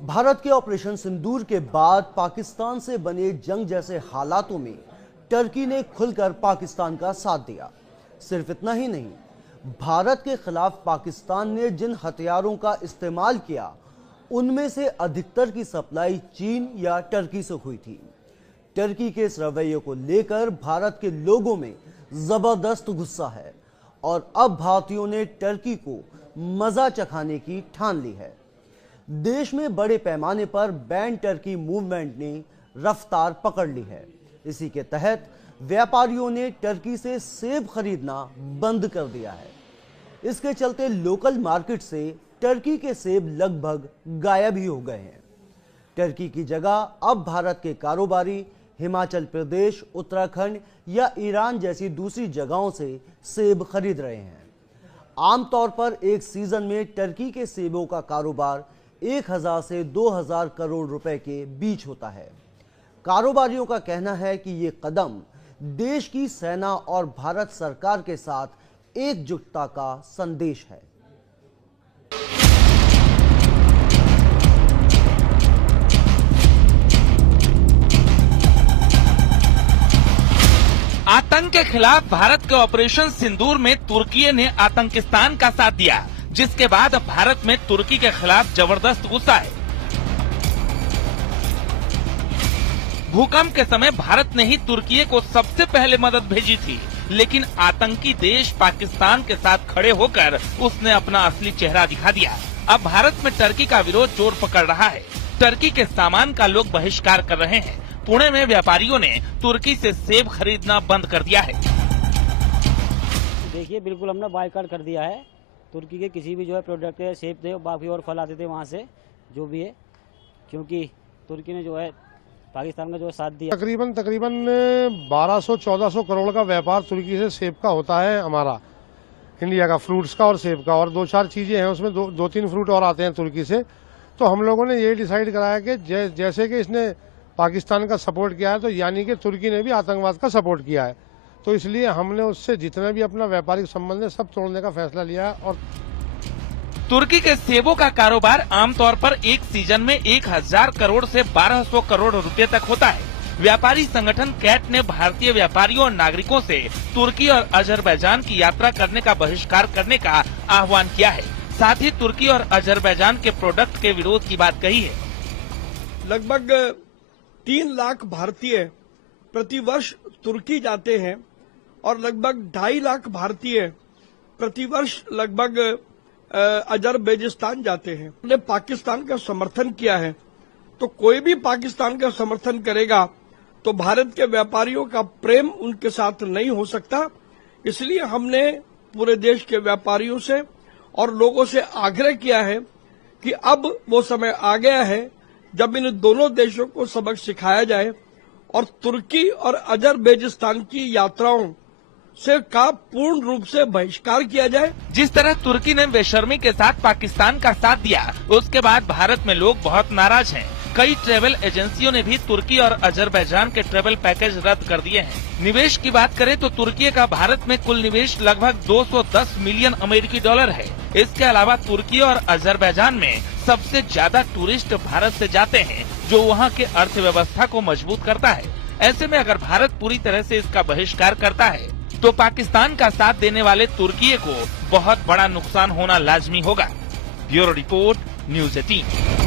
भारत के ऑपरेशन सिंदूर के बाद पाकिस्तान से बने जंग जैसे हालातों में टर्की ने खुलकर पाकिस्तान का साथ दिया। सिर्फ इतना ही नहीं, भारत के खिलाफ पाकिस्तान ने जिन हथियारों का इस्तेमाल किया उनमें से अधिकतर की सप्लाई चीन या टर्की से हुई थी। टर्की के इस रवैये को लेकर भारत के लोगों में जबरदस्त गुस्सा है और अब भारतीयों ने टर्की को मजा चखाने की ठान ली है। देश में बड़े पैमाने पर बैन टर्की मूवमेंट ने रफ्तार पकड़ ली है। इसी के तहत व्यापारियों ने टर्की से सेब खरीदना बंद कर दिया है। इसके चलते लोकल मार्केट से टर्की के सेब लगभग गायब ही हो गए हैं। टर्की की जगह अब भारत के कारोबारी हिमाचल प्रदेश, उत्तराखंड या ईरान जैसी दूसरी जगहों से सेब खरीद रहे हैं। आमतौर पर एक सीजन में टर्की के सेबों का कारोबार 1000 से 2000 करोड़ रुपए के बीच होता है। कारोबारियों का कहना है कि ये कदम देश की सेना और भारत सरकार के साथ एकजुटता का संदेश है। आतंक के खिलाफ भारत के ऑपरेशन सिंदूर में तुर्की ने आतंकिस्तान का साथ दिया, जिसके बाद भारत में तुर्की के खिलाफ जबरदस्त गुस्सा है। भूकंप के समय भारत ने ही तुर्की को सबसे पहले मदद भेजी थी, लेकिन आतंकी देश पाकिस्तान के साथ खड़े होकर उसने अपना असली चेहरा दिखा दिया। अब भारत में टर्की का विरोध जोर पकड़ रहा है। टर्की के सामान का लोग बहिष्कार कर रहे हैं। पुणे में व्यापारियों ने तुर्की से सेब खरीदना बंद कर दिया है। देखिए, बिल्कुल हमने बायकॉट कर दिया है। तुर्की के किसी भी जो है प्रोडक्ट है, सेब थे, बाकी और फल आते थे वहाँ से जो भी है, क्योंकि तुर्की ने जो है पाकिस्तान का जो साथ दिया। तकरीबन 1200-1400 करोड़ का व्यापार तुर्की से सेब का होता है हमारा, इंडिया का, फ्रूट्स का और सेब का, और 2-4 चीजें हैं उसमें, 2-3 फ्रूट और आते हैं तुर्की से। तो हम लोगों ने ये डिसाइड कराया कि जैसे कि इसने पाकिस्तान का सपोर्ट किया है, तो यानी कि तुर्की ने भी आतंकवाद का सपोर्ट किया है। तो इसलिए हमने उससे जितना भी अपना व्यापारिक संबंध है सब तोड़ने का फैसला लिया है। और तुर्की के सेबों का कारोबार आमतौर पर एक सीजन में 1000 करोड़ से 1200 करोड़ रुपए तक होता है। व्यापारी संगठन कैट ने भारतीय व्यापारियों और नागरिकों से तुर्की और अजरबैजान की यात्रा करने का बहिष्कार करने का आह्वान किया है। साथ ही तुर्की और अजरबैजान के प्रोडक्ट के विरोध की बात कही है। लगभग 3 लाख भारतीय प्रतिवर्ष तुर्की जाते हैं और लगभग 2.5 लाख भारतीय प्रतिवर्ष लगभग अजरबैजान जाते हैं। हमने पाकिस्तान का समर्थन किया है, तो कोई भी पाकिस्तान का समर्थन करेगा तो भारत के व्यापारियों का प्रेम उनके साथ नहीं हो सकता। इसलिए हमने पूरे देश के व्यापारियों से और लोगों से आग्रह किया है कि अब वो समय आ गया है जब इन दोनों देशों को सबक सिखाया जाए और तुर्की और अजरबैजान की यात्राओं से का पूर्ण रूप से बहिष्कार किया जाए। जिस तरह तुर्की ने बेशर्मी के साथ पाकिस्तान का साथ दिया, उसके बाद भारत में लोग बहुत नाराज हैं। कई ट्रेवल एजेंसियों ने भी तुर्की और अजरबैजान के ट्रेवल पैकेज रद्द कर दिए हैं। निवेश की बात करें तो तुर्की का भारत में कुल निवेश लगभग 210 मिलियन अमेरिकी डॉलर है। इसके अलावा तुर्की और अजरबैजान में सबसे ज्यादा टूरिस्ट भारत से जाते हैं, जो वहाँ के अर्थव्यवस्था को मजबूत करता है। ऐसे में अगर भारत पूरी तरह से इसका बहिष्कार करता है तो पाकिस्तान का साथ देने वाले तुर्की को बहुत बड़ा नुकसान होना लाजमी होगा। Bureau report, news 18।